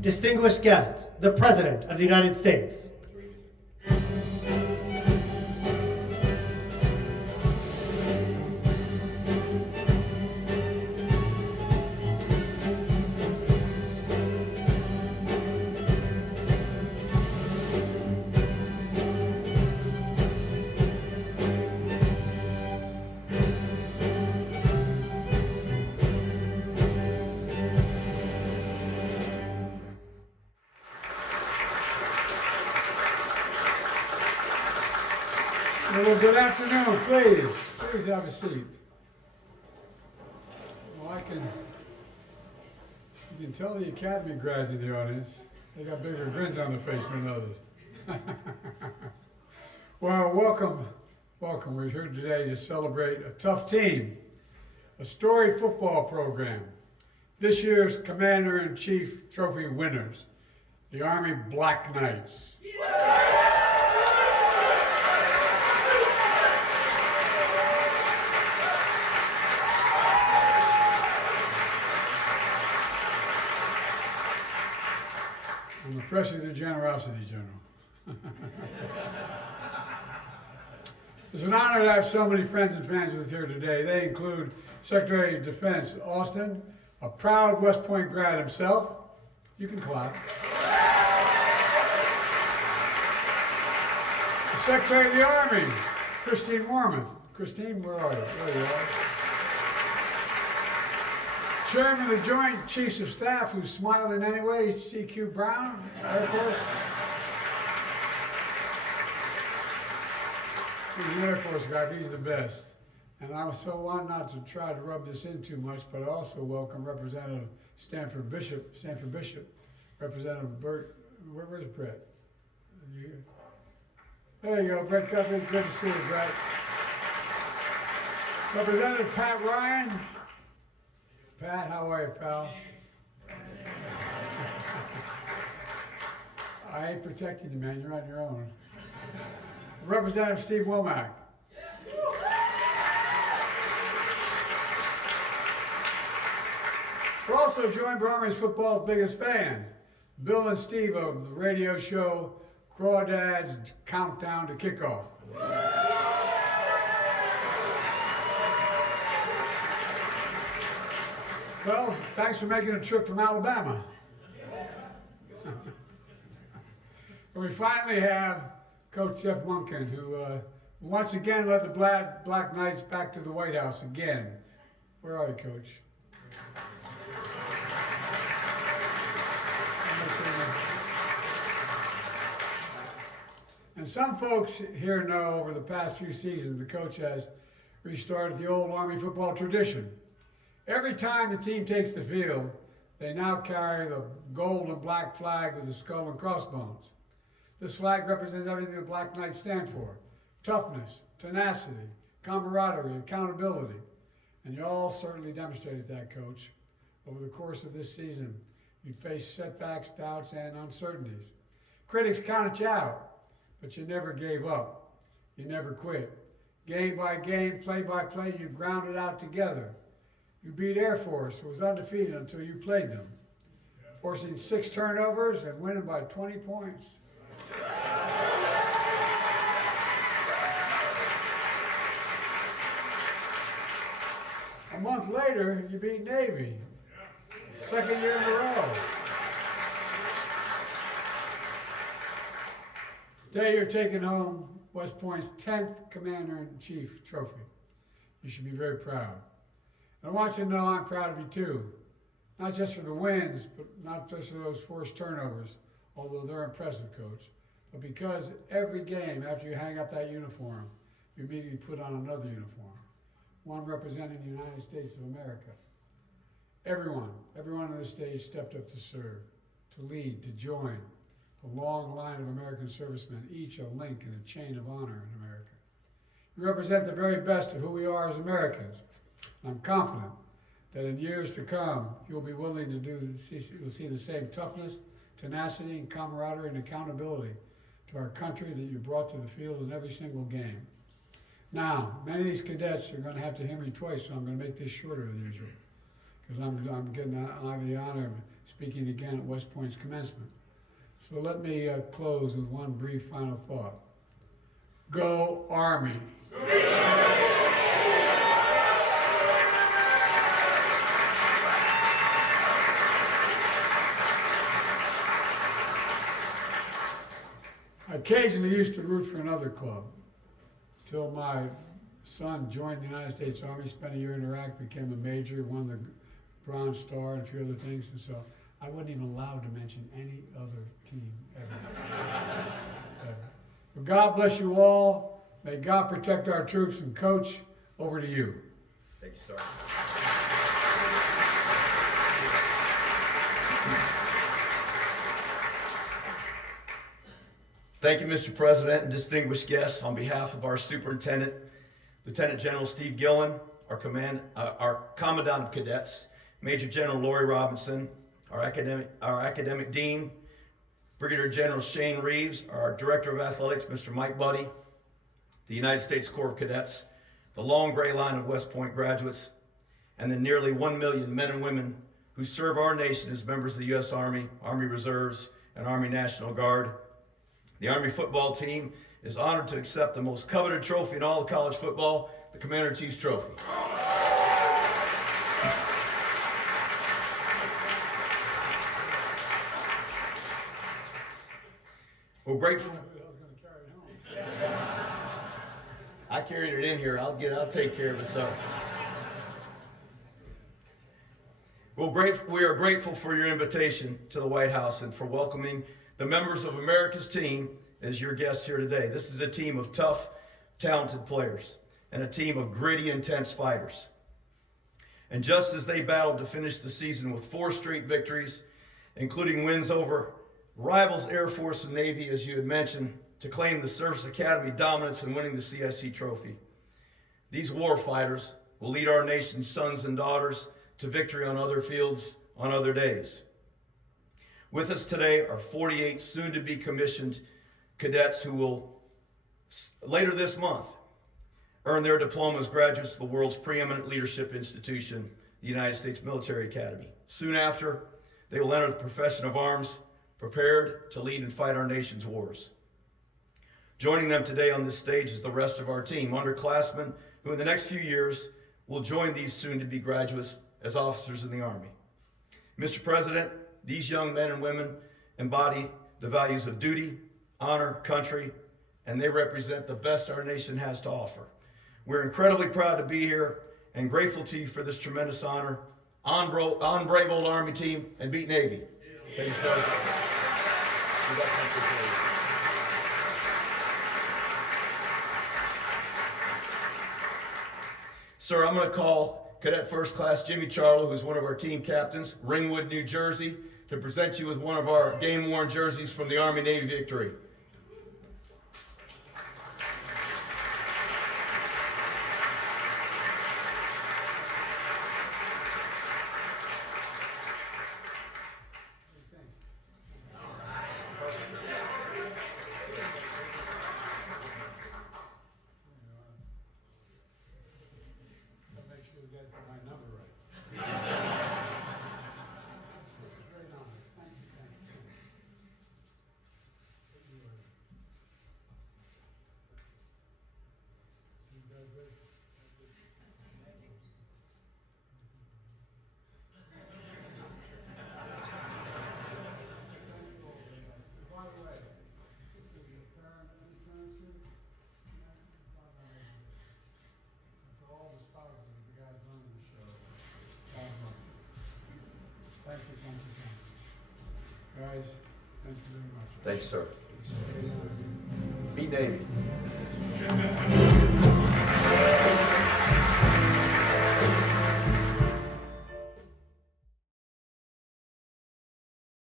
Distinguished guest, the President of the United States. Well, good afternoon. Please have a seat. Well, you can tell the Academy grads in the audience. They got bigger grins on their face than others. Well, welcome. We're here today to celebrate a tough team, a storied football program. This year's Commander-in-Chief Trophy winners, the Army Black Knights. I'm impressed with your generosity, General. It's an honor to have so many friends and fans with us here today. They include Secretary of Defense Austin, a proud West Point grad himself. You can clap. The Secretary of the Army, Christine Wormuth. Christine, where are you? There you are. Chairman of the Joint Chiefs of Staff, who's smiling anyway, C.Q. Brown, Air Force. He's an Air Force guy, but he's the best. And I was so wanted not to try to rub this in too much, but I also welcome Representative Stanford Bishop, Representative Burt, where's Brett? There you go, Brett Guthrie, good to see you, Brett. Representative Pat Ryan. Pat, how are you, pal? I ain't protecting you, man. You're on your own. Representative Steve Womack. We're also joined by Army football's biggest fans, Bill and Steve of the radio show Crawdads Countdown to Kickoff. Well, thanks for making a trip from Alabama. And we finally have Coach Jeff Monken, who once again led the Black Knights back to the White House again. Where are you, Coach? And some folks here know over the past few seasons the coach has restarted the old Army football tradition. Every time the team takes the field, they now carry the gold and black flag with the skull and crossbones. This flag represents everything the Black Knights stand for: toughness, tenacity, camaraderie, accountability. And you all certainly demonstrated that, Coach. Over the course of this season, you faced setbacks, doubts, and uncertainties. Critics counted you out, but you never gave up. You never quit. Game by game, play by play, you grounded out together. You beat Air Force, who was undefeated until you played them, forcing 6 turnovers and winning by 20 points. A month later, you beat Navy, second year in a row. Today you're taking home West Point's 10th Commander-in-Chief trophy. You should be very proud. I want you to know I'm proud of you too. Not just for the wins, but not just for those forced turnovers, although they're impressive, Coach, but because every game after you hang up that uniform, you immediately put on another uniform, one representing the United States of America. Everyone on this stage stepped up to serve, to lead, to join a long line of American servicemen, each a link in a chain of honor in America. You represent the very best of who we are as Americans. I'm confident that in years to come, you'll be willing to you'll see the same toughness, tenacity, and camaraderie and accountability to to our country that you brought to the field in every single game. Now, many of these cadets are going to have to hear me twice, so I'm going to make this shorter than usual, because I'm getting I have the honor of speaking again at West Point's commencement. So let me close with one brief final thought. Go Army! I occasionally used to root for another club until my son joined the United States Army, spent a year in Iraq, became a major, won the Bronze Star and a few other things, and so I wasn't even allowed to mention any other team ever. Ever. But God bless you all. May God protect our troops. And Coach, over to you. Thank you, sir. Thank you, Mr. President and distinguished guests. On behalf of our Superintendent, Lieutenant General Steve Gillen, our Commandant of Cadets, Major General Lori Robinson, our academic Dean, Brigadier General Shane Reeves, our Director of Athletics, Mr. Mike Buddy, the United States Corps of Cadets, the long gray line of West Point graduates, and the nearly 1 million men and women who serve our nation as members of the U.S. Army, Army Reserves, and Army National Guard. The Army football team is honored to accept the most coveted trophy in all of college football, the Commander-in-Chief's Trophy. We're grateful. I carried it in here. I'll take care of it. So, we are grateful for your invitation to the White House and for welcoming the members of America's team as your guests here today. This is a team of tough, talented players and a team of gritty, intense fighters. And just as they battled to finish the season with 4 straight victories, including wins over rivals Air Force and Navy, as you had mentioned, to claim the Service Academy dominance in winning the CIC trophy, these war fighters will lead our nation's sons and daughters to victory on other fields on other days. With us today are 48 soon-to-be commissioned cadets who will, later this month, earn their diploma as graduates of the world's preeminent leadership institution, the United States Military Academy. Soon after, they will enter the profession of arms, prepared to lead and fight our nation's wars. Joining them today on this stage is the rest of our team, underclassmen who in the next few years will join these soon-to-be graduates as officers in the Army. Mr. President, these young men and women embody the values of duty, honor, country, and they represent the best our nation has to offer. We're incredibly proud to be here and grateful to you for this tremendous honor. On brave old Army team, and beat Navy. Thank you, sir. Sir, I'm going to call Cadet First Class Jimmy Charlo, who's one of our team captains, Ringwood, New Jersey, to present you with one of our game-worn jerseys from the Army-Navy victory. Guys, thank you very much. Thanks, sir. Beat Navy.